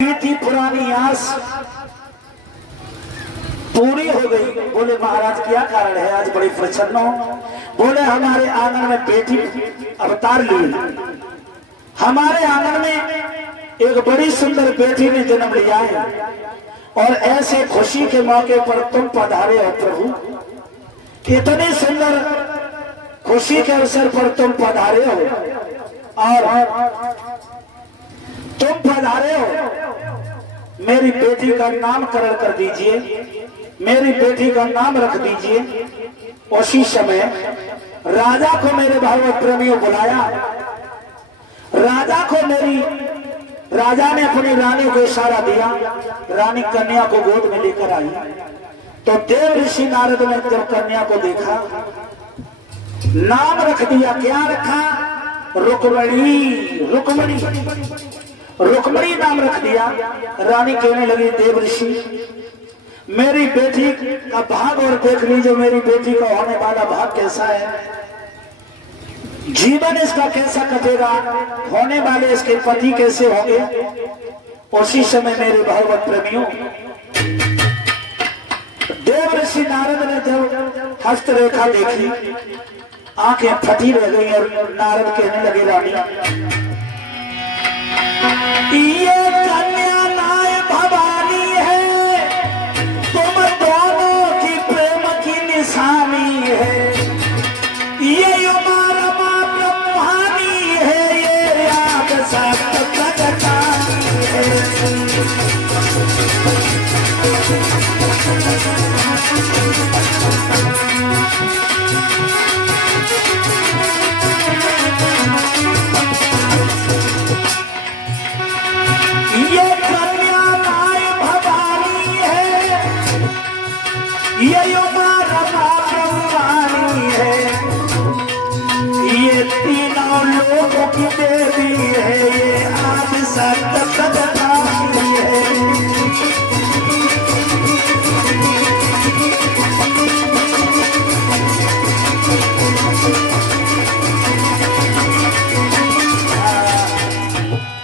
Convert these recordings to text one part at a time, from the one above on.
थी पुरानी आस पूरी हो गई। बोले महाराज क्या कारण है आज बड़ी प्रसन्न हो? बोले हमारे आंगन में बेटी अवतार ली, हमारे आंगन में एक बड़ी सुंदर बेटी ने जन्म लिया है और ऐसे खुशी के मौके पर तुम पधारे हो प्रभु। कितनी सुंदर खुशी के अवसर पर तुम पधारे हो और तुम पधारे हो। मेरी बेटी का नामकरण कर दीजिए, मेरी बेटी का नाम रख दीजिए। उसी समय राजा को मेरे भागवत प्रेमियों बुलाया। राजा ने अपनी रानी को इशारा दिया, रानी कन्या को गोद में लेकर आई। तो देव ऋषि नारद ने जब कन्या को देखा, नाम रख दिया। क्या रखा? रुक्मणी। रुक्मणी रुक्मणी नाम रख दिया। रानी कहने लगी देव ऋषि मेरी बेटी का भाग और देख लीजिए, मेरी बेटी का होने वाला भाग कैसा है, जीवन इसका कैसा कटेगा, होने वाले इसके पति कैसे होंगे। उसी समय मेरे भागवत प्रेमियों देव ऋषि नारद ने जब हस्तरेखा देखी, आंखें फटी रह गई और नारद कहने लगे रानी ये कन्या नाय भवानी है, तुम दोनों की प्रेम की निशानी है। ये उमा रमा ब्रह्मानी है, ये याद सत्य प्रगटानी है।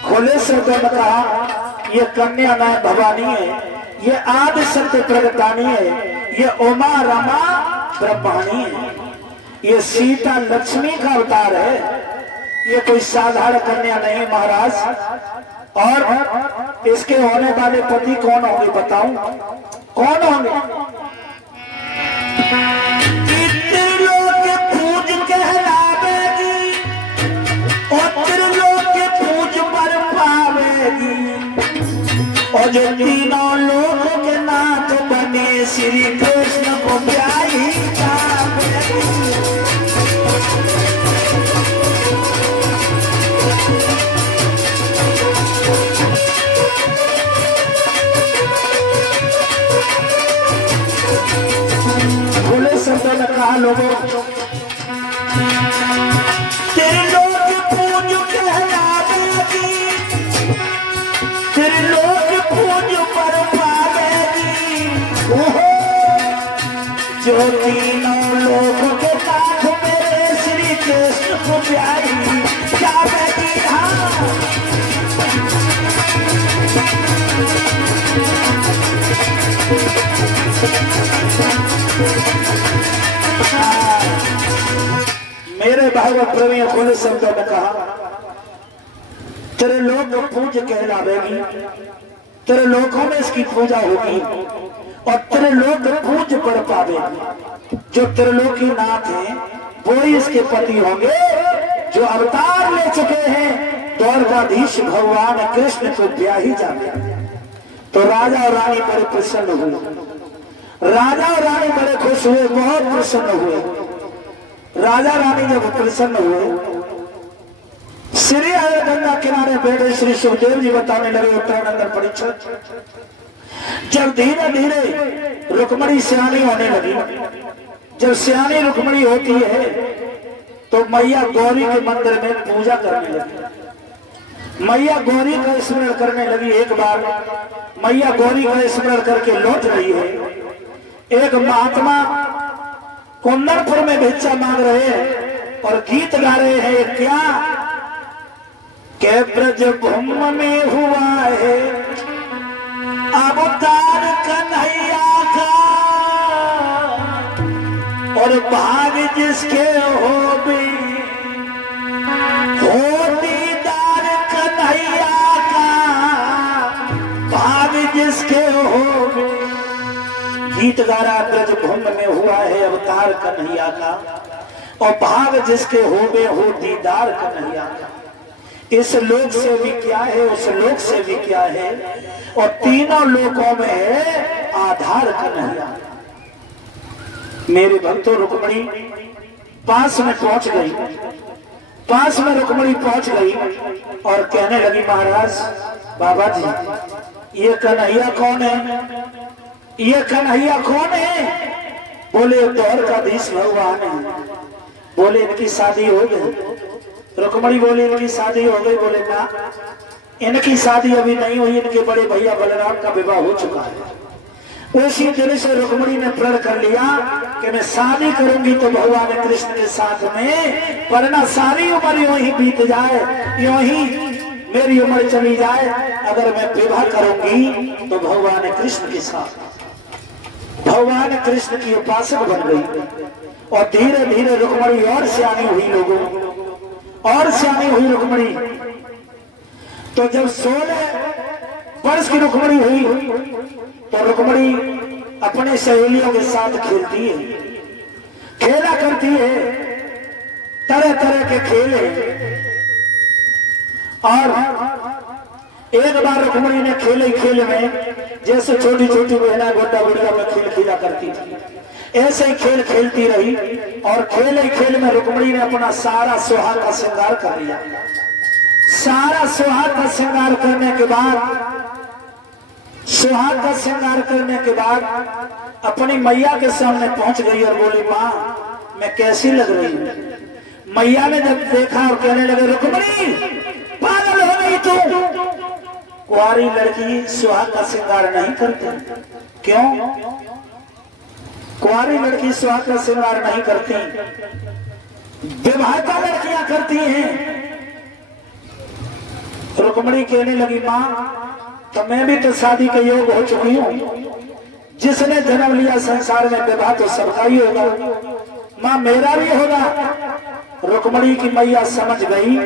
खुले शब्दों में कहा ये कन्या नाम भवानी है, ये आदि सत्य प्रगटानी है, ये उमा रमा ब्रह्मानी है, ये सीता लक्ष्मी का अवतार है। ये कोई साधारण कन्या नहीं महाराज। और इसके होने वाले पति कौन होंगे बताऊं? कौन होंगे? त्रिलोक पूज कहलावेगी और त्रिलोक पूज पर पावेगी, और जो तीनों लोगों के नाथ बने श्री कृष्ण को प्यारी जावेगी। खुले शब्दों में कहा लोगों त्रिलोक पूज कहलावेगी, त्रिलोक पूज पर पावेगी, जो तीनों लोगों के नाथ मेरे श्री कृष्ण को प्यारी जावेगी। मेरे भागवत प्रेमी खुले शब्दों में कहा त्रिलोक पूज कहलावेगी, त्रिलोकों में इसकी पूजा होगी और त्रिलोक पूज पर पावेगी। जो त्रिलोकी नाथ है वो ही इसके पति होंगे, जो अवतार ले चुके हैं द्वारकाधीश भगवान कृष्ण को ब्याही जाते। तो राजा और रानी बड़े प्रसन्न हुए, राजा और रानी बड़े खुश हुए, बहुत प्रसन्न हुए। राजा रानी जब प्रसन्न हुए, श्री गंगा किनारे बैठे श्री सुखदेव जी बताने लगे उत्तरानंदन परीक्षित, जब धीरे धीरे रुक्मणी सियानी होने लगी, जब सियानी रुक्मणी होती है तो मैया गौरी के मंदिर में पूजा करने लगी। मैया गौरी का स्मरण करने लगी। एक बार मैया गौरी का स्मरण करके लौट रही है, एक महात्मा कुंदनपुर में भिक्षा मांग रहे हैं और गीत गा रहे हैं। क्या के ब्रज भूम में हुआ है भाग जिसके हो भी हो दीदार कन्हैया का, भाग जिसके हो भी। गीत गा रहा ब्रजभूमि में हुआ है अवतार कन्हैया का, और भाग जिसके होवे हो दीदार कन्हैया का। इस लोक से भी क्या है, उस लोक से भी क्या है, और तीनों लोकों में है आधार कन्हैया। मेरे भक्तों, रुक्मणी पास में पहुंच गई, पास में रुक्मणी पहुंच गई और कहने लगी, महाराज बाबा जी ये कन्हैया कौन है, ये कन्हैया कौन है? बोले द्वारकाधीश भगवान है। बोले इनकी शादी हो गई? रुक्मणी बोली इनकी शादी हो गई। बोले ना, इनकी शादी अभी नहीं हुई, इनके बड़े भैया बलराम का विवाह हो चुका है। उसी दिन से रुक्मणी ने प्रण कर लिया कि मैं शादी करूंगी तो भगवान कृष्ण के साथ में, वरना सारी उम्र यूं ही बीत जाए, यूं ही मेरी उम्र चली जाए। अगर मैं विवाह करूंगी तो भगवान कृष्ण के साथ। भगवान कृष्ण की उपासक बन गई और धीरे धीरे रुक्मणी और सियानी हुई, लोगों और सियानी हुई रुक्मणी। तो जब 16 वर्ष की रुक्मणी हुई तो रुक्मणी अपने सहेलियों के साथ खेलती है, खेला करती है, तरह तरह के खेल है। और एक बार रुक्मणी ने खेले खेल में, जैसे छोटी छोटी बहना गोटा गुड़िया में खेल खेला करती थी, ऐसे ही खेल खेलती रही। और खेल ही खेल में रुक्मणी ने अपना सारा सुहाग का श्रृंगार कर लिया। सारा सुहाग का श्रृंगार करने के बाद, सुहाग का श्रृंगार करने के बाद अपनी मैया के सामने पहुंच गई और बोली, माँ मैं कैसी लग रही हूँ? मैया ने जब देखा और कहने लगे, रुक्मणी पागल हो गई तू? कुंवारी लड़की सुहाग का श्रृंगार नहीं करती। क्यों? कुंवारी लड़की सुहाग का श्रृंगार नहीं करती, विवाहिता लड़कियां करती हैं। रुक्मणी कहने लगी, माँ तो मैं भी तो शादी के योग हो चुकी हूँ, जिसने जन्म लिया संसार में विवाह तो सबका ही होगा, माँ मेरा भी होगा। रुक्मणी की मैया समझ गई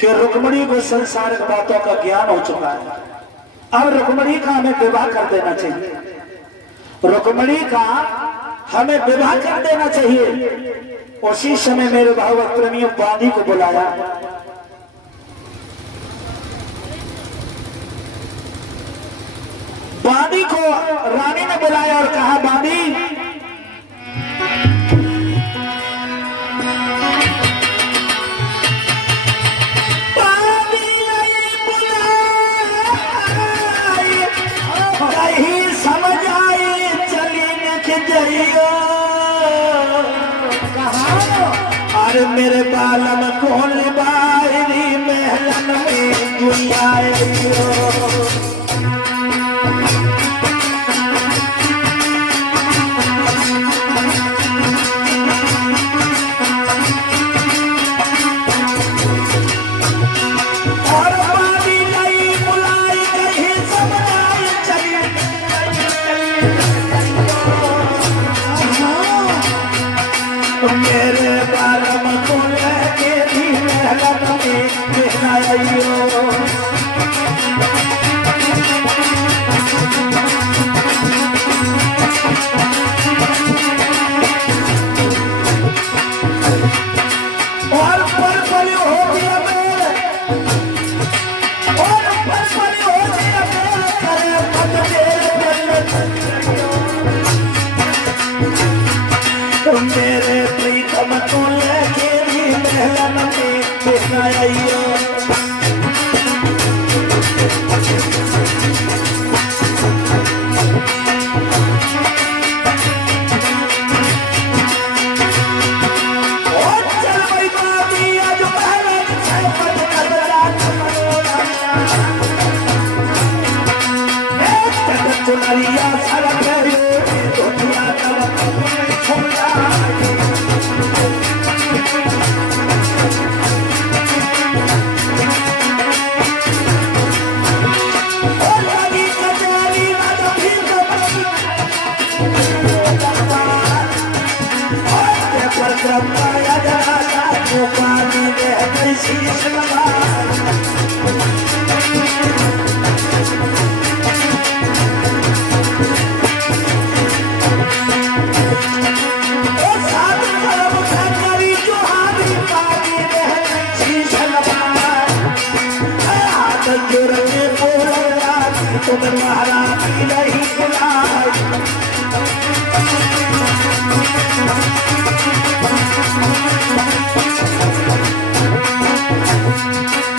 कि रुक्मणी को संसार की बातों का ज्ञान हो चुका है, अब रुक्मणी का हमें विवाह कर देना चाहिए, रुक्मणी का हमें विवाह कर देना चाहिए। उसी समय मेरे भागवत प्रेमियों बांदी को बुलाया। बांदी को रानी ने बुलाया और कहा, बांदी अरे मेरे बालम कौन बाहरी महलन में गुलायो। मेरे प्रीतम तू लेके भी महलन में देखना आइयो। तुम महारानी नहीं बुलाई।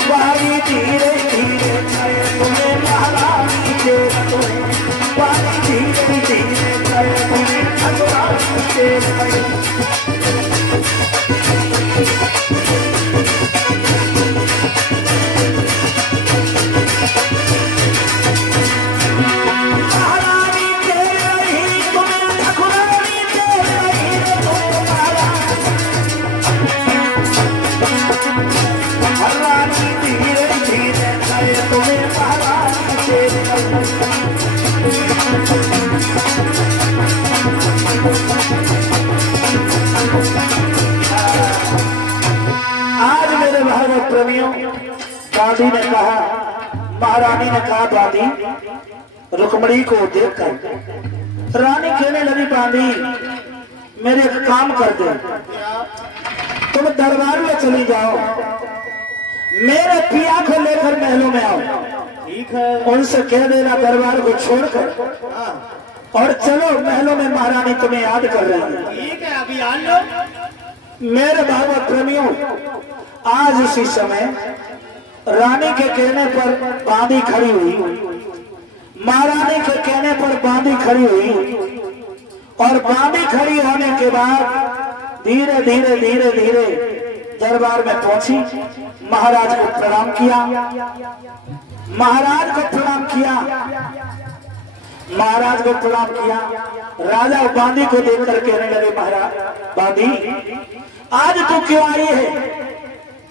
बारी धीरे धीरे छाए तुम्हें महारानी के तुम्हें, बारी धीरे धीरे छाए तुम्हें महारानी के आज मेरे भागवत प्रेमियों, दादी ने कहा, महारानी ने कहा दादी रुक्मणी को देखकर रानी कहने लगी बांधी मेरे एक काम कर दो, तुम दरबार में चली जाओ, मेरे पिया को लेकर महलों में आओ। ठीक है, उनसे कह देना दरबार को छोड़कर और चलो महलों में महारानी तुम्हें याद कर रही है। ठीक है, अभी आ लो। मेरे भागवत प्रेमियों, आज उसी समय रानी के कहने पर बांधी खड़ी हुई, महारानी के कहने पर बांधी खड़ी हुई और बांधी खड़ी होने के बाद धीरे धीरे धीरे धीरे दरबार में पहुंची, महाराज को प्रणाम किया, महाराज को प्रणाम किया, महाराज को प्रणाम किया। राजा बांधी को देखकर कहने लगे महाराज बांधी आज तू क्यों आई है,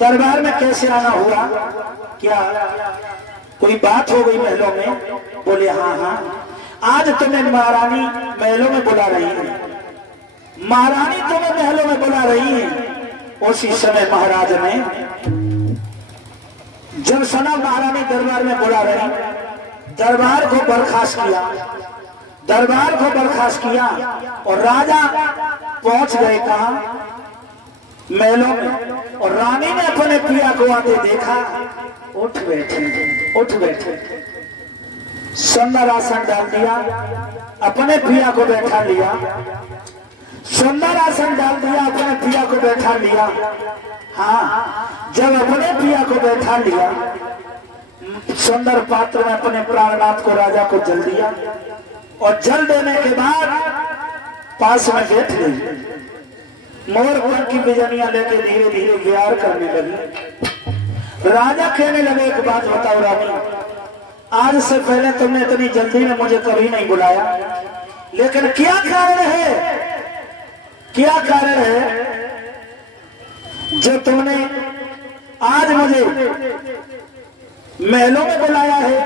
दरबार में कैसे आना हुआ, क्या कोई बात हो गई महलों में? बोले हाँ हाँ, आज तुम्हें महारानी महलों में बुला रही है, महारानी तुम्हें महलों में बुला रही है। उसी समय महाराज ने जब सुना महारानी दरबार में बुला रही, दरबार को बर्खास्त किया, दरबार को बर्खास्त किया और राजा पहुंच गए कहा महलों में, और रानी ने अपने पिया को आते देखा, उठ बैठे, उठ बैठे, सुंदर आसन डाल दिया, अपने पिया को बैठा लिया, सुंदर आसन डाल दिया, अपने पिया को बैठा लिया। हाँ, जब अपने पिया को बैठा लिया, सुंदर पात्र में अपने प्राणनाथ को राजा को जल दिया और जल देने के बाद पास में बैठ गई, मोर पंख की बिजनियां लेके धीरे धीरे विहार करने लगी। राजा कहने लगे एक बात बताओ रानी, आज से पहले तुमने इतनी जल्दी में मुझे कभी नहीं बुलाया, लेकिन क्या कारण है, क्या कारण है जो तुमने आज मुझे महलों में बुलाया है?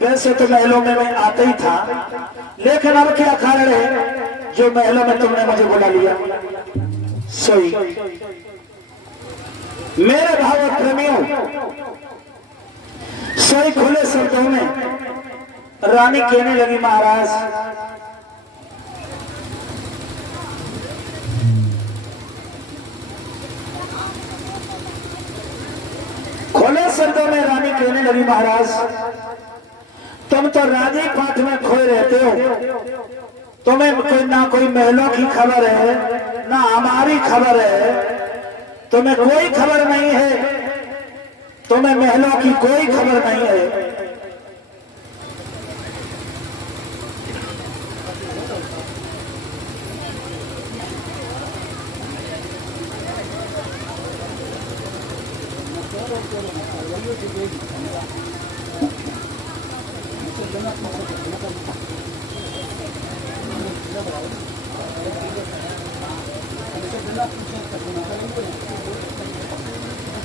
वैसे तो महलों में मैं आता ही था, लेकिन अब क्या कारण है जो महलों में तुमने मुझे बुला लिया? सोई मेरे भावक प्रेमियों, सोई खुले शब्दों में रानी कहने लगी महाराज खुले शब्दों में रानी कहने लगी महाराज तुम तो राजी पाठ में खोए रहते हो, तुम्हें कोई ना कोई महलों की खबर है ना हमारी खबर है, तुम्हें कोई खबर नहीं है, तुम्हें महलों की कोई खबर नहीं है।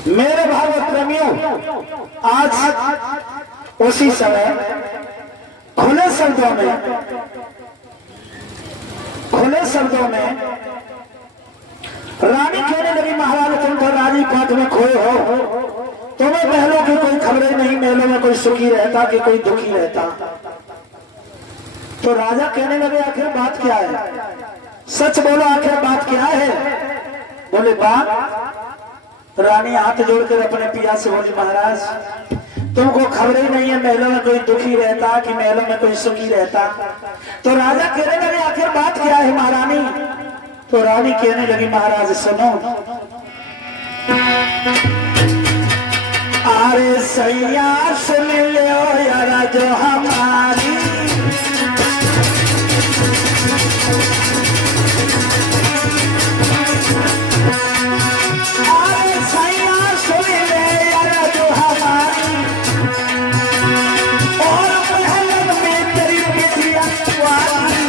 मेरे भागवत प्रेमियों, आज उसी समय खुले शब्दों में रानी कहने लगी महाराज तुम तो राजी पाठ में खोए हो, तुम्हें महलों की कोई खबरें नहीं, महलों में कोई सुखी रहता कि कोई दुखी रहता। तो राजा कहने लगे आखिर बात क्या है, सच बोलो आखिर बात क्या है? बोले बात, रानी हाथ जोड़कर अपने पिया से बोली महाराज तुमको खबर ही नहीं है महलों में कोई दुखी रहता कि महलों में कोई सुखी रहता। तो राजा कहने लगे आखिर बात क्या है महारानी? तो रानी कहने लगी महाराज सुनो, अरे सैया सुन लो यारा जो हमारी, अरे सैया सुन ले यारा जो हमारी, और महल में तेरी बिटिया कुंवारी।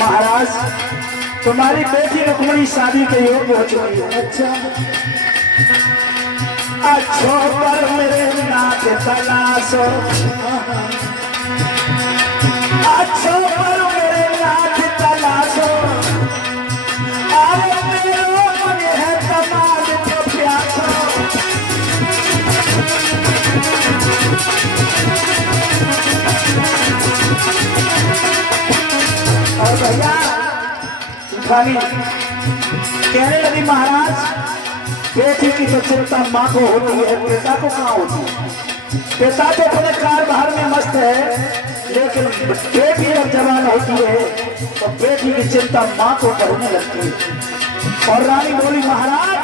महाराज तुम्हारी बेटी रुक्मणी शादी के योग्य हो चुकी है। अच्छा अच्छो पर मेरे नाथ तलाशो, अच्छो पर मेरे नाथ तलाशो, और मेरो मन है तमाम को प्यासो। और भैया कहने लगी महाराज बेटी की तो चिंता माँ को होती है, पिता को कहाँ होती है? पिता तो अपने कारभार में मस्त है, लेकिन बेटी जब जवान होती है तो बेटी की चिंता माँ को करने लगती है। और रानी बोली महाराज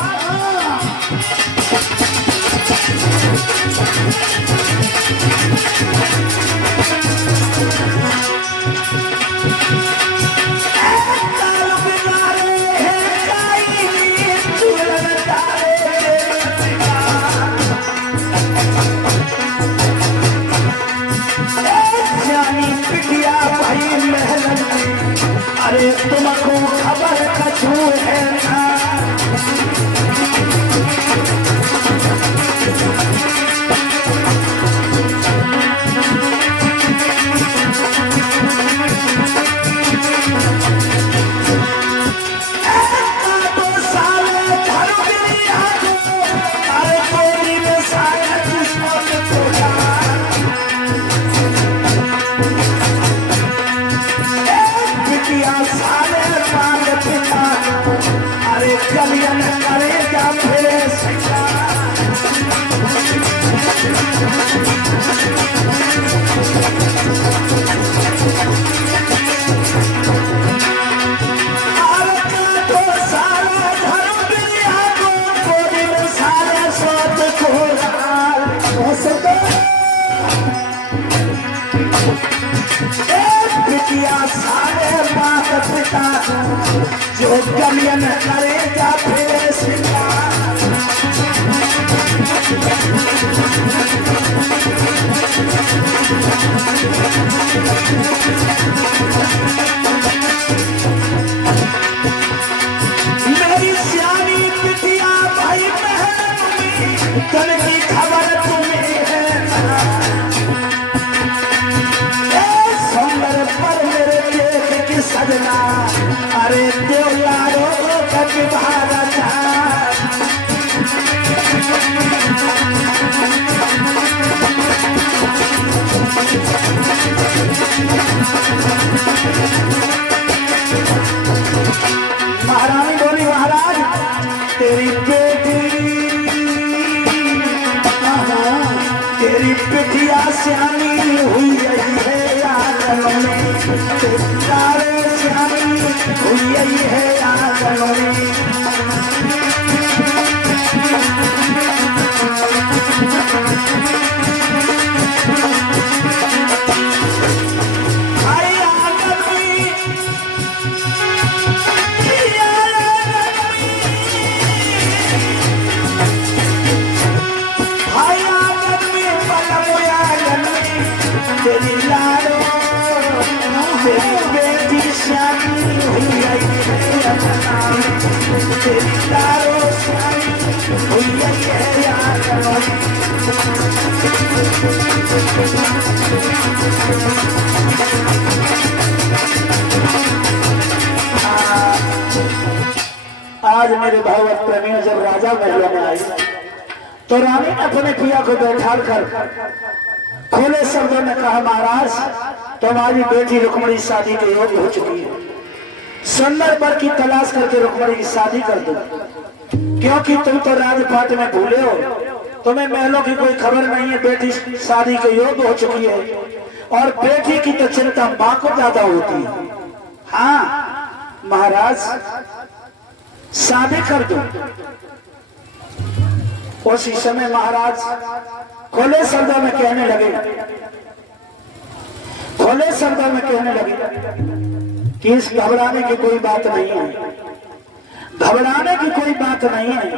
अरे तुमको खबर कछू है ना, तो साले घर में अरे कोई में साया किस्मत खोला, साले मांग पिता, अरे कलियन करेगा फिर सैया। तो सारा धर्म दुनिया को गोदी में सारे सोच खोला, बिटिया सारे माता पिता जो गलियन करेगा फिर सिंगा। मेरी सियानी बिटिया भाई बहन कल की खबर तुम्हें है, पर मेरे देख की सजना, अरे देवलारो कभी भारत महारानी बोली महाराज तेरी बेटी तेरी पिटिया श्यामी हुई है आंगन में, तारे श्यामी हुई है आंगन में। तेरी लाडो तेरी बेटी श्यामी हुई है, तेरी लाडो श्यामी हुई है आज मेरे भागवत प्रेमी जब राजा महल में आई तो रानी ने अपने पिया को बैठा कर खुले शब्दों में कहा महाराज तुम्हारी बेटी रुक्मणी शादी के योग्य हो चुकी है। सुंदर वर की तलाश करके रुक्मणी की शादी कर दो, क्योंकि तुम तो राजपाट में भूले हो, तुम्हें महलों की कोई खबर नहीं है। बेटी शादी के योग्य हो चुकी है और बेटी की तो चिंता मां को ज्यादा होती है। हाँ महाराज, शादी कर दो। उसी समय महाराज खुले शब्दों में कहने लगे, खुले शब्दों में कहने लगे कि इस घबराने की कोई बात नहीं है, घबराने की कोई बात नहीं है,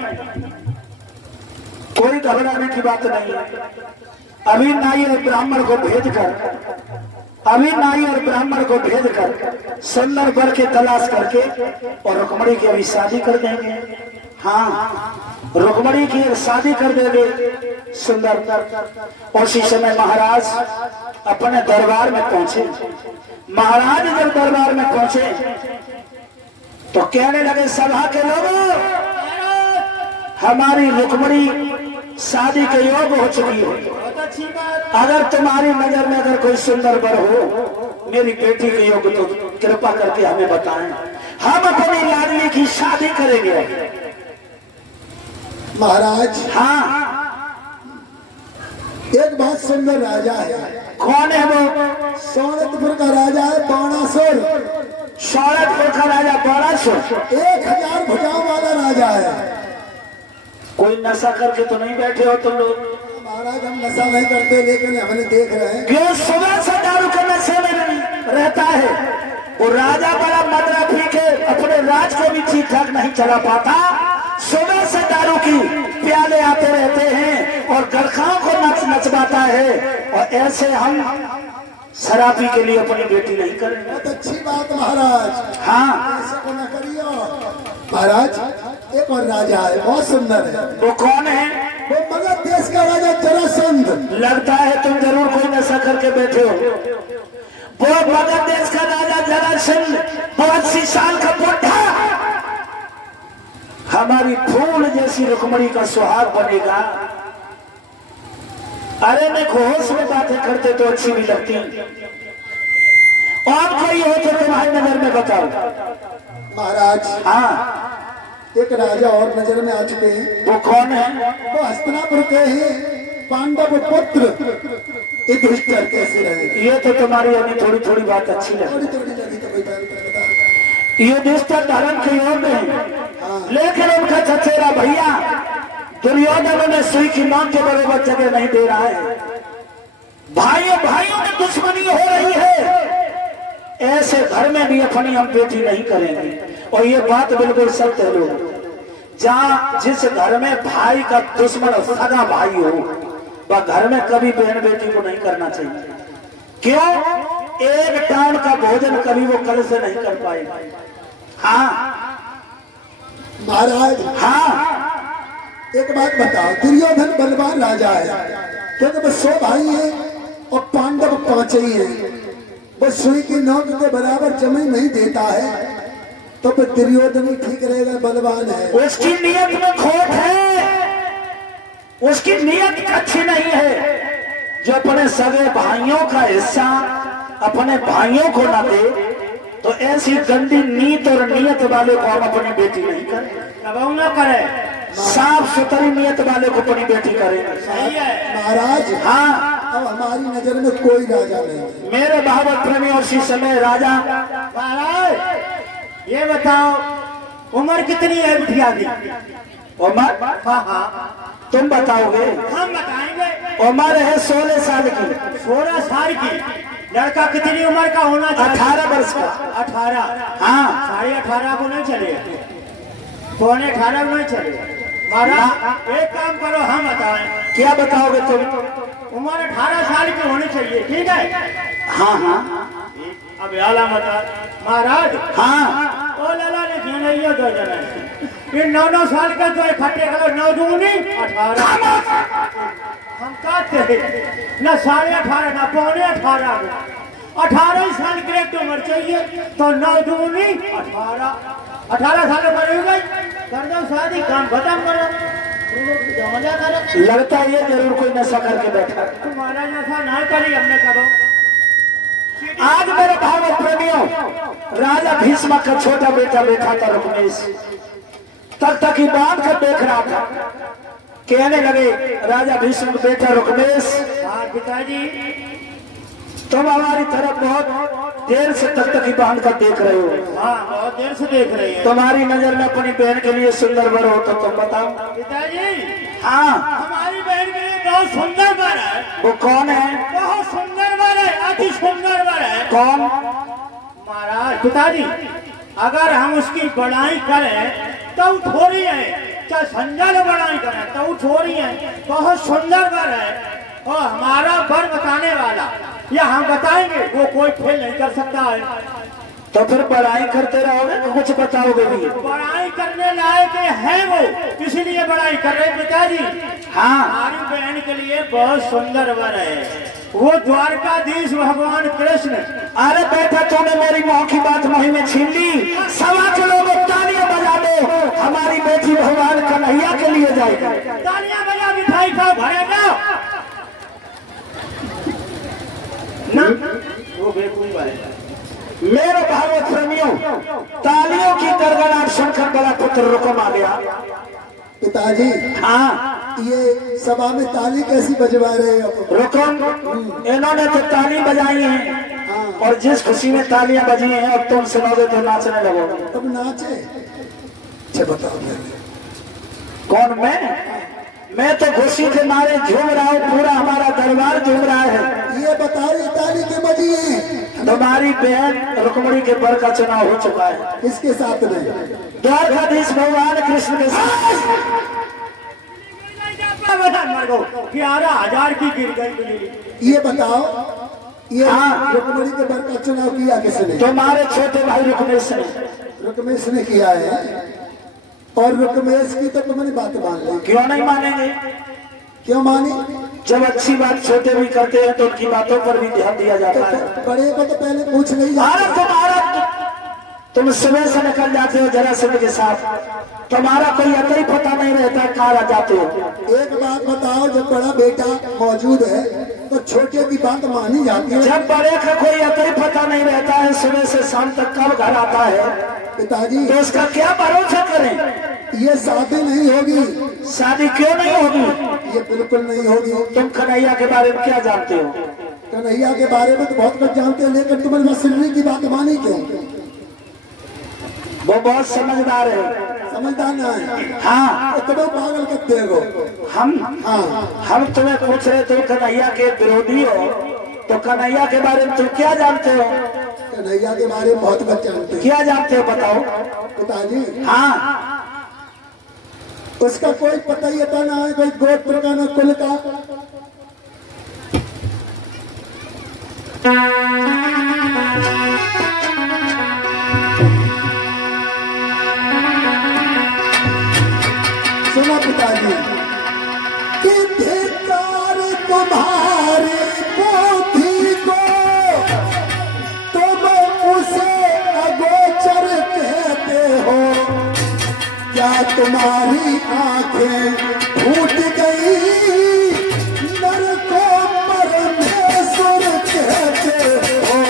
कोई घबराने की बात नहीं है। अभी नाई और ब्राह्मण को भेज कर, अभी नाई और ब्राह्मण को भेज कर सुंदर वर के तलाश करके और रुक्मणी की अभी शादी कर देंगे। हाँ, रुक्मणी की शादी कर देंगे सुंदर। उसी समय महाराज अपने दरबार में पहुंचे। महाराज जब दरबार में पहुंचे तो कहने लगे, सभा के लोगों, हमारी रुक्मणी शादी के योग्य हो चुकी है। अगर तुम्हारी नजर में अगर कोई सुंदर वर हो मेरी बेटी के योग्य तो कृपा करके हमें बताएं, हम अपनी लाडली की शादी करेंगे। महाराज, हाँ, एक बहुत सुंदर राजा है। कौन है वो? सोनतपुर का राजा है बाणासुर। सोनतपुर का राजा बाणासुर 1000 भुजाओं वाला राजा है। कोई नशा करके तो नहीं बैठे हो तुम लोग? महाराज, हम नशा नहीं करते, लेकिन हमने देख रहे हैं क्यों सुबह से दारू के नशे में नहीं रहता है। वो राजा बड़ा मदरा पी के अपने राज को भी ठीक ठाक नहीं चला पाता। सुबह से दारू की प्याले आते रहते हैं और गरखाओं को नचवाता है, और ऐसे हम शराबी के लिए अपनी बेटी नहीं करेंगे। बहुत अच्छी बात महाराज। हाँ, ऐसे को न करियो महाराज। एक और राजा है, बहुत सुंदर है। वो कौन है? वो मगध देश का राजा जरासंध। लगता है तुम जरूर कोई नशा करके बैठे हो। वो मगध देश का राजा जरासंध 80 साल का बुढ़ा हमारी फूल जैसी रुक्मणी का सुहाग बनेगा। अरे मैं होश में बातें करते तो अच्छी भी लगती, और कोई हो तो तुम्हारी नजर में बताओ। महाराज, हाँ, एक राजा और नजर में आ चुके हैं। वो कौन है? वो हस्तिनापुर के ही पांडव पुत्र युधिष्ठिर। कैसे रहे? ये तो तुम्हारी अभी थोड़ी थोड़ी बात अच्छी लगी। थोड़ी थोड़ी लगी तो कोई बात बता। युधिष्ठिर धर्म के योग्य हैं, लेकिन उनका चचेरा भैया दुर्योधन ने सुई की नोक के बराबर जगह नहीं दे रहा है। भाइयों भाइयों में दुश्मनी हो रही है। ऐसे घर में भी अपनी हम बेटी नहीं करेंगे। और ये बात बिल्कुल सत्य है लोग, जहाँ जिस घर में भाई का दुश्मन सगा भाई हो, वह घर में कभी बहन बेटी को नहीं करना चाहिए। क्यों? एक टाइम का भोजन कभी वो कल से नहीं कर पाएगा। हाँ महाराज, हाँ, एक बात बताओ। दुर्योधन बलवान राजा है, क्योंकि वो 100 भाई हैं और पांडव 5 ही हैं। वो सुई की नोक के बराबर जमीन नहीं देता है, तो फिर दुर्योधन ही ठीक रहेगा, बलवान है। उसकी नीयत में खोट है, उसकी नीयत अच्छी नहीं है। जो अपने सगे भाइयों का हिस्सा अपने भाइयों को ना दे, तो ऐसी गंदी नीयत और नियत वाले को हम अपनी बेटी नहीं करें, ना करें। साफ सुथरी नियत वाले को अपनी बेटी करेंगे। सही है महाराज। हाँ, अब हमारी नजर में कोई राजा नहीं। मेरे भागवत प्रेमी उसी समय राजा। महाराज, ये बताओ उम्र कितनी है बिटिया की? उम्र? हाँ हाँ, तुम बताओगे? हम बताएंगे। उम्र है 16 साल की। 16 साल की। लड़का कितनी उम्र का होना चाहिए? 18 वर्ष का। 18? हाँ, 18.5 को नहीं चलेगा, 18.25 को नहीं चलेगा। महाराज, एक काम करो, हम बताएं। क्या बताओगे तुम? उम्र 18 साल की होनी चाहिए, ठीक है? हाँ हाँ, अब आला बता महाराज। हाँ, ओ लाला ने क्यों नहीं है 2 जने? ये 9 साल का जो इकट्ठे करो, 9 दूनी 18। हम कहते हैं ना 18.5 ना 18.25, 18 साल की एक उम्र चाहिए, तो 9 दूनी 18। 18 साल पर हो गई, कर दो शादी, काम खत्म करो, मजा करो। लगता है ये जरूर कोई नशा करके बैठा। तुम्हारा नशा नहीं करी, हमने करो। आज मेरे भाव प्रेमियों, राजा भीष्म का छोटा बेटा बैठा था रुक्मेश, तक ही बांध कर देख रहा था। कहने लगे राजा भीष्म का बेटा रुक्मेश, हाँ पिताजी। तुम हमारी तरफ बहुत देर से तक ही बांध कर देख रहे हो। हाँ बहुत देर से देख रही है। तुम्हारी नजर में अपनी बहन के लिए सुंदर वर हो तो तुम बताओ। पिताजी हाँ, हमारी बहन के लिए बहुत सुंदर वर है। वो कौन है? बहुत सुंदर वर है, अति सुंदर वर है। कौन? महाराज पिताजी, अगर हम उसकी बड़ाई करें तो थोड़ी है, चाहे संजय बड़ाई करें तो थोड़ी है। बहुत सुंदर वर है और हमारा वर बताने वाला या हम बताएंगे वो कोई फेल नहीं कर सकता है। तो फिर बड़ाई करते रहोगे तो कुछ बताओगे भी? बड़ाई करने लायक है वो, इसीलिए बड़ाई कर रहे पिताजी। हाँ, हमारी बहन के लिए बहुत सुंदर वर है, वो द्वारकाधीश भगवान कृष्ण। अरे बेटा, तूने मेरी मुंह की बात मुंह में छीन ली। सवा के लोग तालियां बजा दो, हमारी बेटी भगवान कन्हैया के लिए जाएगी। तालियां बजा, मिठाई खाओ, भरेगा ना वो बेवकूफ है। मेरे भागवत प्रेमियों, तालियों की गड़गड़ाहट सुनकर बड़ा पुत्र रुकम आ गया। पिताजी हाँ, ये सभा में ताली कैसी बजवा रहे हो? रुकम, इन्होंने तो ताली बजाई है और जिस खुशी में तालियां बजी हैं और तुम सुनोगे तो नाचने लगोगे। तब नाचे? अच्छा बताओ। कौन? मैं तो खुशी के मारे झूम रहा हूँ, पूरा हमारा दरबार झूम रहा है। ये बताओ ये ताली क्यों बजी है? तुम्हारी बहन रुक्मणी के बर का चुनाव हो चुका है। किसके साथ में? द्वारकाधीश भगवान कृष्ण के साथ। 11,000 की गिर गई। ये बताओ, ये हाँ। रुक्मणी के बर का चुनाव किया किसने? तुम्हारे छोटे भाई रुक्मेश ने। रुक्मेश ने किया है। और रुक्मेश की तो तुमने बात मान ली। क्यों नहीं मानेंगे? क्यों मानी? जब अच्छी बात छोटे भी करते हैं तो उनकी बातों पर भी ध्यान दिया जाता है। बड़े को तो पहले पूछ नहीं अरे जाता। तुम सुबह से निकल जाते हो जरा समय के साथ, तुम्हारा कोई अतई पता नहीं रहता कहाँ रह जाते हो। एक बात बताओ, जब बड़ा बेटा मौजूद है तो छोटे की बात मानी जाती है। जब बड़े का कोई अतई पता नहीं रहता है सुबह से शाम तक कब घर आता है, पिताजी तो उसका क्या भरोसा करें? ये शादी नहीं होगी। शादी क्यों नहीं होगी? ये बिल्कुल नहीं होगी। तुम कन्हैया के बारे में क्या जानते हो? कन्हैया के बारे में तो बहुत कुछ जानते हैं, लेकिन तुमने मसलरी की बात मानी क्यों? वो बहुत समझदार है। समझदार ना है? हाँ, तो तुम्हें पागल करते हो। हम तुम्हें पूछ रहे थे कन्हैया के विरोधी हो, तो कन्हैया के बारे में तुम क्या जानते हो? कन्हैया के बारे में बहुत कुछ जानते हैं। क्या जानते हो बताओ? पिताजी हाँ, उसका कोई पता ही था ना है, कोई गोत्र का ना कुल का। सुनो पिताजी, कि धिक्कार तुम्हारी बुद्धि को, तुम उसे अगोचर कहते हो। क्या तुम्हारी आंखें फूट गई, नर को परमेश्वर कहते हो।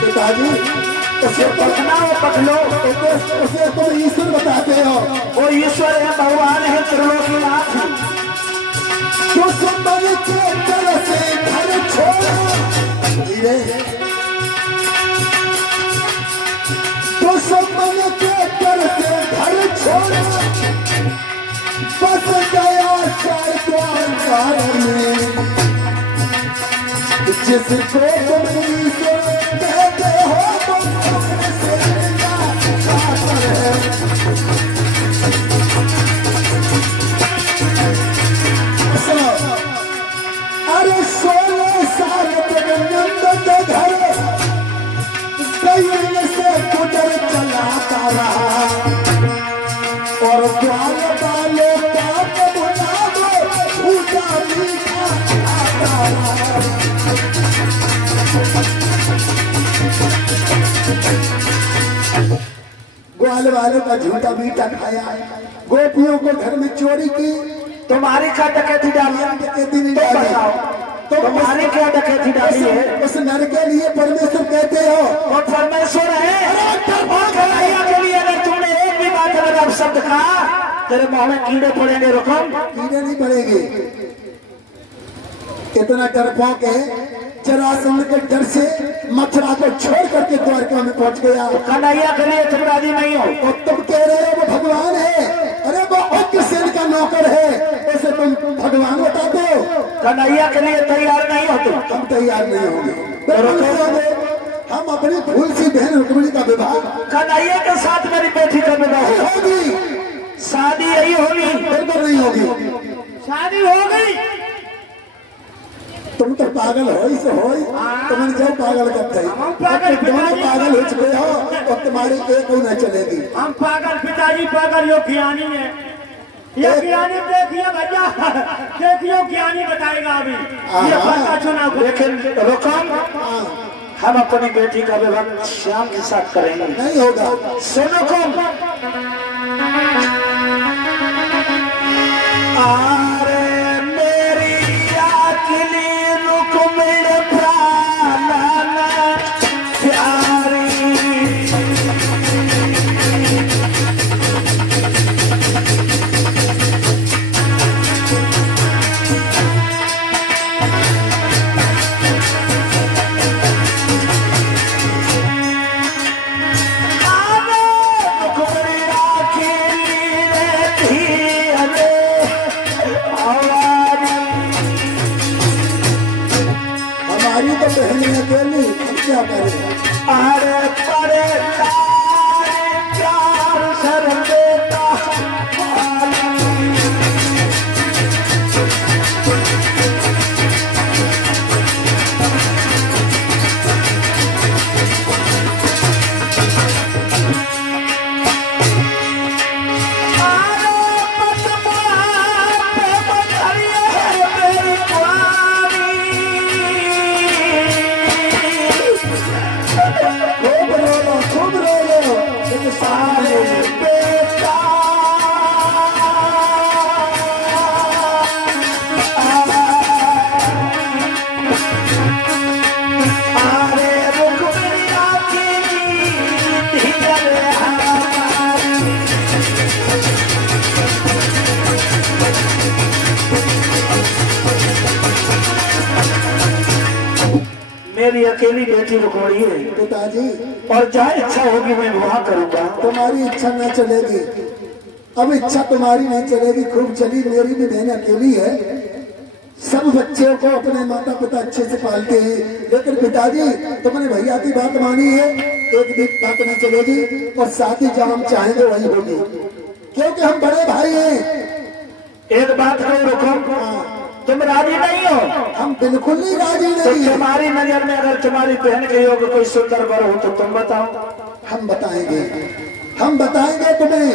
पिताजी उसे पढ़ना हो पढ़ लो। उसे तुम ईश्वर बताते हो। वो ईश्वर है, भगवान है, त्रिलोकीनाथ। दुश्मन के डर से घर छोड़ा, दुश्मन के डर से घर छोड़ा, बस गया द्वार में। जिसको तुम ईश्वर कहते हो वो तुमसे जाकर है। अरे 16 साल तक नंद के घर गैल से गुजर चलाता रहा, और ग्वाल वालों का बुला दो, ऊंचा मीठा आता रहा। वालों का झूठा मीठा खाया, गोपियों को घर में चोरी की, तुम्हारी क्या डकैती डाली है? डकैती नहीं तो डाली। बताओ, तो तुम्हारी क्या डकैती डाली है? उस नर के लिए परमेश्वर कहते हो। और परमेश्वर है और कन्हैया के लिए अगर तुमने एक भी बात अगर अब शब्द कहा, तेरे मुंह में कीड़े पड़ेंगे। रुकम, कीड़े नहीं पड़ेंगे। इतना डरपोक है, जरासंध के डर से मथुरा को छोड़ करके द्वारका में पहुंच गया। कन्हैया के लिए तुम राजी नहीं हो? और तुम कह रहे हो वो भगवान है, अरे वो अग्रसेन का नौकर है, ऐसे तुम भगवान बता दो। कन्हैया के लिए तैयार नहीं हो तुम? हम तैयार नहीं होंगे। हम अपनी फूल सी बहन रुक्मिणी का विवाह कन्हैया के साथ मेरी बेटी का विवाह होगी। शादी यही होगी? बिल्कुल नहीं होगी। शादी हो गई। तुम तो पागल हो ही से हो ही, तुमने जो पागल करते दोनों पागल हो चुके हो और तुम्हारी एक ही न चलेगी। हम पागल, पिताजी पागल, यो ज्ञानी है। ये ज्ञानी देखिए भैया, देखियो ज्ञानी बताएगा अभी। ये पता चुना। लेकिन रुकम, हम अपनी बेटी का विवाह श्याम के साथ करेंगे। नहीं होगा। सुनो कौन, अरे मेरी आखिरी रुक्मिणी प्राणन प्यारी, हमारी तो बहनी अकेली, हम क्या करें। अरे परे तारे प्यार सर देता खूब रो लो, लेकिन सामने बेटा अरे रुक्मिणी आखिरी धीरे हमारी, मेरी अकेली बेटी रुक्मिणी है पिताजी, और जहाँ इच्छा होगी मैं वहाँ करूँगा। तुम्हारी इच्छा न चलेगी। अब इच्छा तुम्हारी नहीं चलेगी, खूब चली। मेरी भी बहन अकेली है। सब बच्चों को अपने माता पिता अच्छे से पालते हैं, लेकिन पिताजी तुमने भैया की बात मानी है, एक भी बात नहीं चलेगी। और शादी जहाँ हम चाहेंगे वही होगी, क्योंकि हम बड़े भाई हैं। एक बात कहो रुकम, तुम राजी नहीं हो? हम बिल्कुल नहीं राजी तो नहीं। तुम्हारी नजर में अगर तुम्हारी बहन के योग कोई सुंदर वर हो तो तुम बताओ। हम बताएंगे, हम बताएंगे तुम्हें।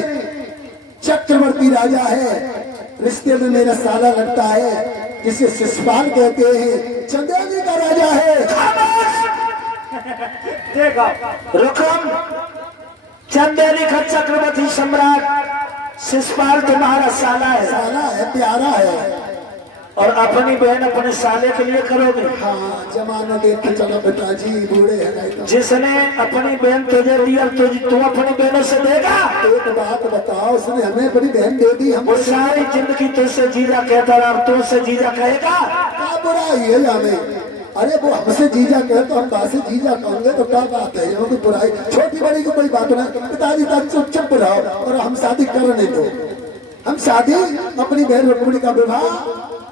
चक्रवर्ती राजा है, रिश्ते में मेरा साला लगता है, जिसे शिशुपाल कहते हैं, चंदेली का राजा है। देखो रुकम, चंदेली का चक्रवर्ती सम्राट शिशुपाल तुम्हारा साला है। साला है, प्यारा है। और अपनी बहन अपने साले के लिए करोगे? हाँ, जमाना देख के चलो पिताजी, बूढ़े हैं नहीं तो। जिसने अपनी बहन तुझे दी और तू अपनी बहनों से देगा? एक बात बताओ, उसने हमें अपनी बहन दे दी, हम वो सारी जिंदगी तुझसे जीजा कहता रहा, तुझसे जीजा कहेगा? क्या बुराई है हमें? अरे वो हमसे जीजा कहे तो हम बात से जीजा कहेंगे तो क्या बात है? यहाँ की बुराई छोटी बड़ी की कोई बात नहीं। पिताजी तक चुप रहो और हम शादी करने दो। हम शादी अपनी बहन रुक्मिणी का विवाह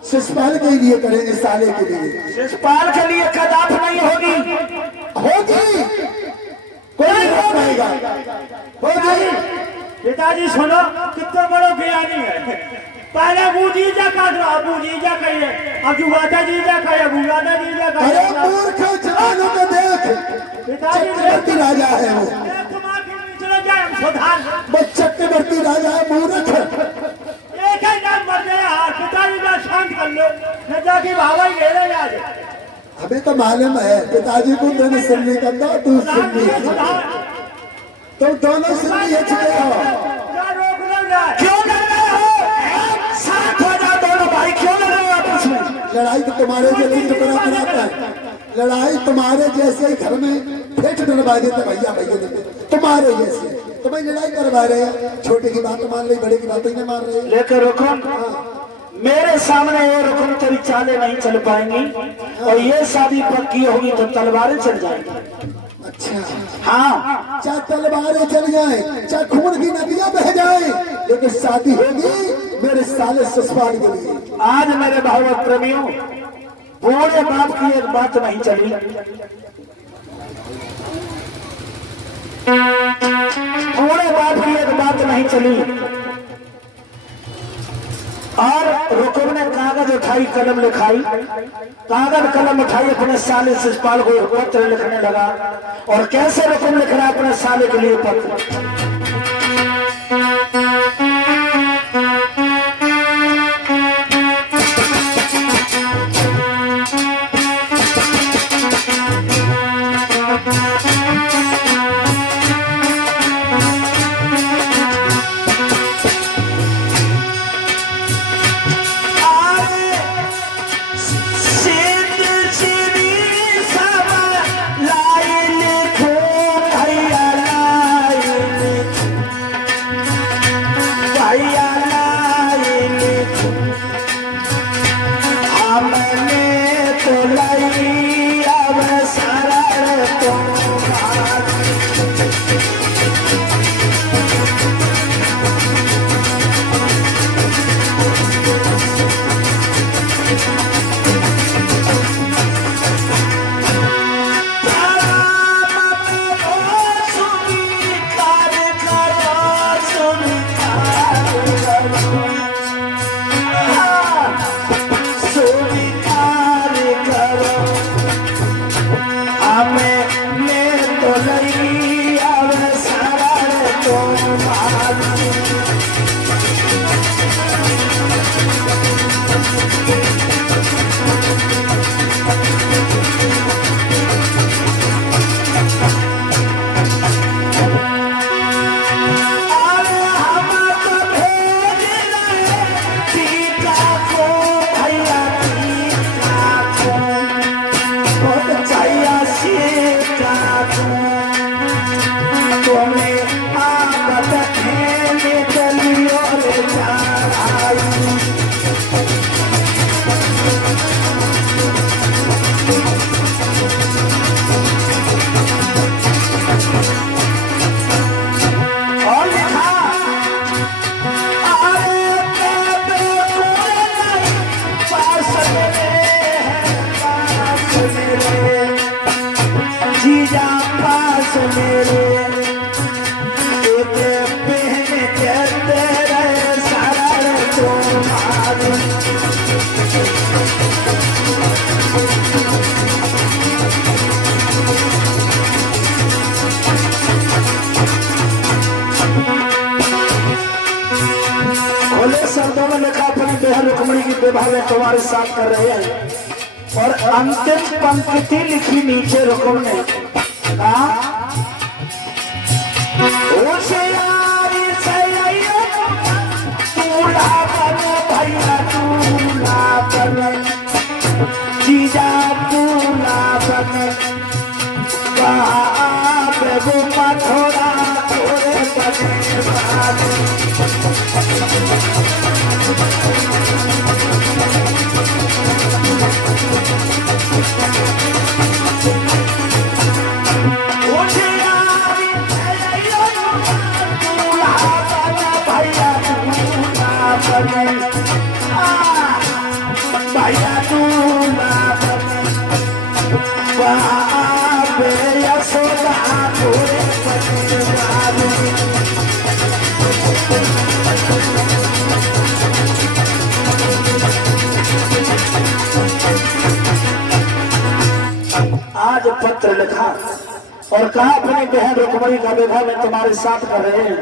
शिशुपाल के लिए करेंगे, साले के लिए। शिशुपाल के लिए कदाप नहीं होगी। होगी, कोई नहीं रोक पाएगा। होगी। पिताजी सुनो, कितना बड़ो ज्ञानी है। पहले वो जीजा का दो, अब वो जीजा कहिए, अब जुगाता जीजा कहिए, बुगाता जीजा अरे कहिए। मूर्ख जवानों को देख, पिताजी चक्रवर्ती राजा है वो। तुम्हारे चले जाए, हम सुधार। वो चक्रवर्ती राजा है, मूर्ख। एक ही नाम मर गया, पिताजी का शांत कर लो, न जाके भावा ही घेरे जा दे। हमें तो मालूम है पिताजी को मैंने सुनने का था, तू सुन ली। तुम दोनों से भी ये चुके हो। क्या रोक ना जाए? क्यों लड़ रहे हो? साथ हो जाओ दोनों भाई, क्यों लड़ रहे हो आपस में? लड़ाई तो तुम्हारे जैसे ही टुकड़ा कराता है, लड़ाई तुम्हारे जैसे ही घर में फेंट डलवा देते भैया भैया देते, तुम्हारे जैसे तुम्हें लड़ाई करवा रहे हैं। छोटे की बात मान रही, बड़े की बात ही नहीं मान रहे। लेकर रुकुम, मेरे सामने ये रुकुम तेरी चालें नहीं चल पाएंगी, और ये शादी पक्की होगी तो तलवारें चल जाएंगी। अच्छा हाँ, चाहे तलवारें चल जाए, चाहे खून की नदियां बह जाए, लेकिन शादी होगी मेरे साले ससुराल के लिए। आज मेरे भावक प्रेमियों, बूढ़े बाप की एक बात नहीं चली, बूढ़े बाप की एक बात नहीं चली, और रुकुम ने कागज उठाई, कलम लिखाई, कागज कलम उठाई, अपने साले शिषपाल को पत्र लिखने लगा। और कैसे रुकुम लिख रहा अपने साले के लिए पत्र? शब्दों में लिखा, अपनी बेहद रुक्मणी की विवाह में तुम्हारे साथ कर रहे हैं। और अंतिम पंक्ति लिखी नीचे रुकुम ने, जीजा पूरा बने थोड़ा थोड़े बने भैया तू यशोदा आज पत्र लिखा और कहा अपनी बहन रुक्मणी का विवाह में तुम्हारे साथ कर रहे हैं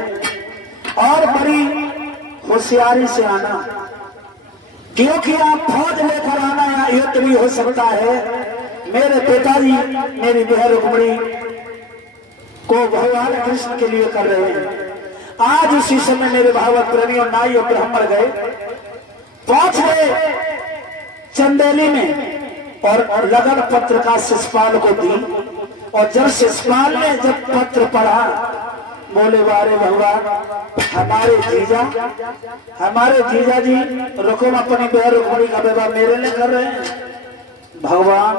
और बड़ी होशियारी से आना, क्योंकि आप फौज लेकर आना या युद्ध भी हो सकता है। मेरे पिताजी मेरी बहन रुक्मणी को भगवान कृष्ण के लिए कर रहे हैं। आज उसी समय मेरे भागवत प्रेमी और नाई और ब्राह्मण गए, पहुंच गए चंदेली में और लगन पत्र का शिषपाल को दी। और जब शिषपाल ने जब पत्र पढ़ा, बोले वारे भगवान, हमारे जीजा जी रुकुम अपनी बहन रुक्मणी का विवाह मेरे लिए कर रहे हैं। भगवान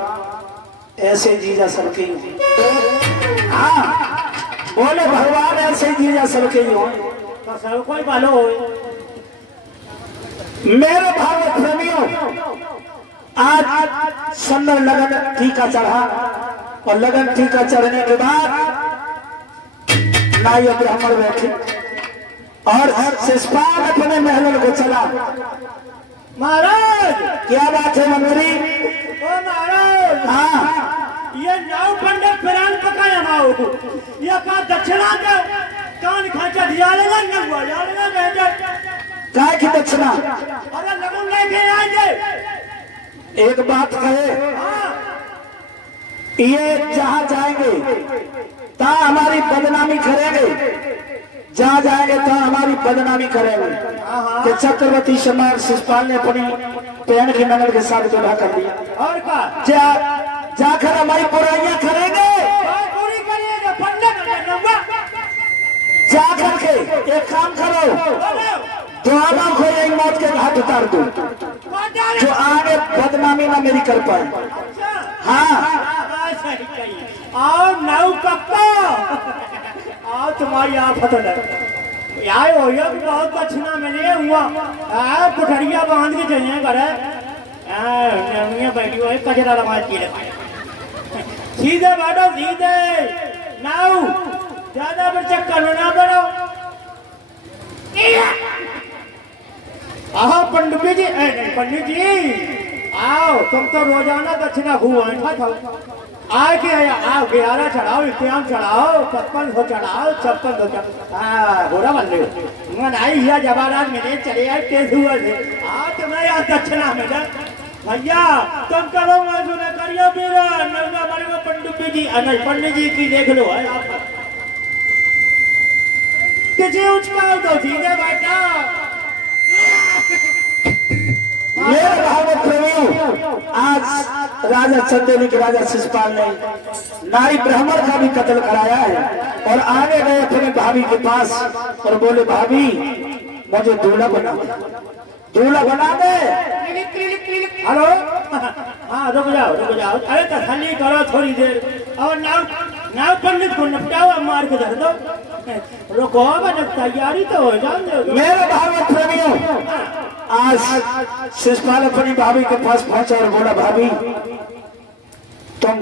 ऐसे जीजा सबके ही, हाँ बोले भगवान ऐसे जीजा सबके ही हो, तो सब कोई भालो हो। मेरे भागवत प्रेमियों, आज सुंदर लगन टीका चढ़ा और लगन टीका चढ़ने के बाद नाई और ब्राह्मण बैठे और शिषपाल अपने महलों को चला। महाराज क्या बात है मंत्री? ओ महाराज, हाँ ये नाव पंडित पिरान पकाया माओ, ये का दक्षिणा दे, कान खाचा दिया लेगा न हुआ या लेगा बेटे, काय की दक्षिणा? अरे लगन लेके आ जाए। एक बात कहे, हाँ ये जहाँ जाएंगे ता हमारी बदनामी करेंगे, जहाँ जाएंगे तो हमारी बदनामी करेंगे कि चक्रवर्ती सम्राट शिषपाल ने अपनी बहन की ननद के साथ विवाह कर दिया। और का जाकर हमारी बुराइयां करेंगे, पूरी करिएगा पंडित नौवा। जाकर के एक काम करो, दोनों को एक मौत के घाट उतार दो, जो आगे बदनामी ना मेरी कर पाए। हाँ आओ नाव कप्पा, आओ तुम्हारी आफत आए हो, बहुत दक्षिणा मिले हुआ, पुठरिया बांध के चाहिए घर बैठी हुई कचरा लगा सीधे बैठो सीधे, नाव ज्यादा पर चक्कर में ना बढ़ो। आओ पंडित जी, पंडित जी आओ, तुम तो रोजाना दक्षिणा खूब आए के आओ, 11 चढ़ाओ, इक्याम चढ़ाओ, 55 चढ़ाओ, 56 चढ़ाओ, घोड़ा बन रहे मन आई या जवाहरात मिले चले आए तेज हुआ थे। तुम्हें यहाँ दक्षिणा मिला भैया, तुम करो मजूर करियो मेरा नौका मरेगा पंडित जी, पंडित जी की देख लो है किसी उचकाओ तो सीधे बैठा। मेरे भागवत प्रेमियों, आज राजा चंदेली के राजा शिषपाल ने नारी ब्राह्मण का भी कत्ल कराया है और आगे गए अपने भाभी के पास और बोले भाभी मुझे दूल्हा बना दे, दूल्हा बना दे। हेलो, हाँ रुक जाओ, अरे तसल्ली करो थोड़ी देर और नाव पंडित को निपटाओ, मार के धर दो, रुको तैयारी तो हो जाओ। मेरे भागवत प्रेमियों, आज शिषपाल अपनी भाभी के पास पहुंचा और बोला भाभी तुम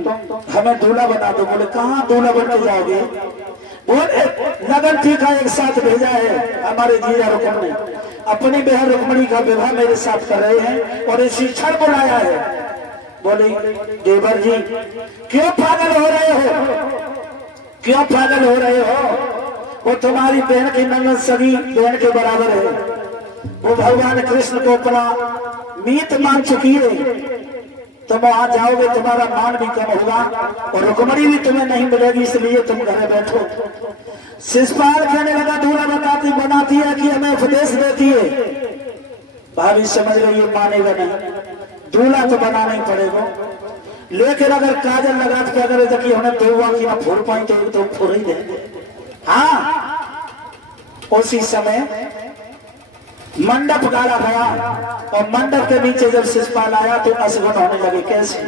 हमें दूल्हा बना दो। बोले कहाँ दूल्हा बन के जाओगे? बोले लगन टीका एक साथ भेजा है हमारे जीजा रुक्म ने, अपनी बहन रुक्मणी का विवाह मेरे साथ कर रहे हैं और इसी क्षण बुलाया है। बोले देवर जी क्यों पागल हो रहे हो, क्यों पागल हो रहे हो? वो तुम्हारी बहन की ननद सगी बहन के बराबर है, वो भगवान कृष्ण को अपना मीत मान चुकी है। तुम वहां जाओगे तुम्हारा मान भी कम होगा और रुक्मणी भी तुम्हें नहीं मिलेगी, इसलिए तुम घर बैठो। शिषपाल कहने लगा दूल्हा बनाती है कि हमें उपदेश देती है। भाभी समझ गई ये मानेगा नहीं, दूल्हा तो बनाना ही पड़ेगा, लेकिन अगर काजल लगा के अगर देखिए उन्हें दो वाकी ना फोड़ पाई तो फोड़ ही देंगे। हाँ उसी समय मंडप गाड़ा गया और मंडप के नीचे जब शिषपाल आया तो असगुन होने लगे। कैसे?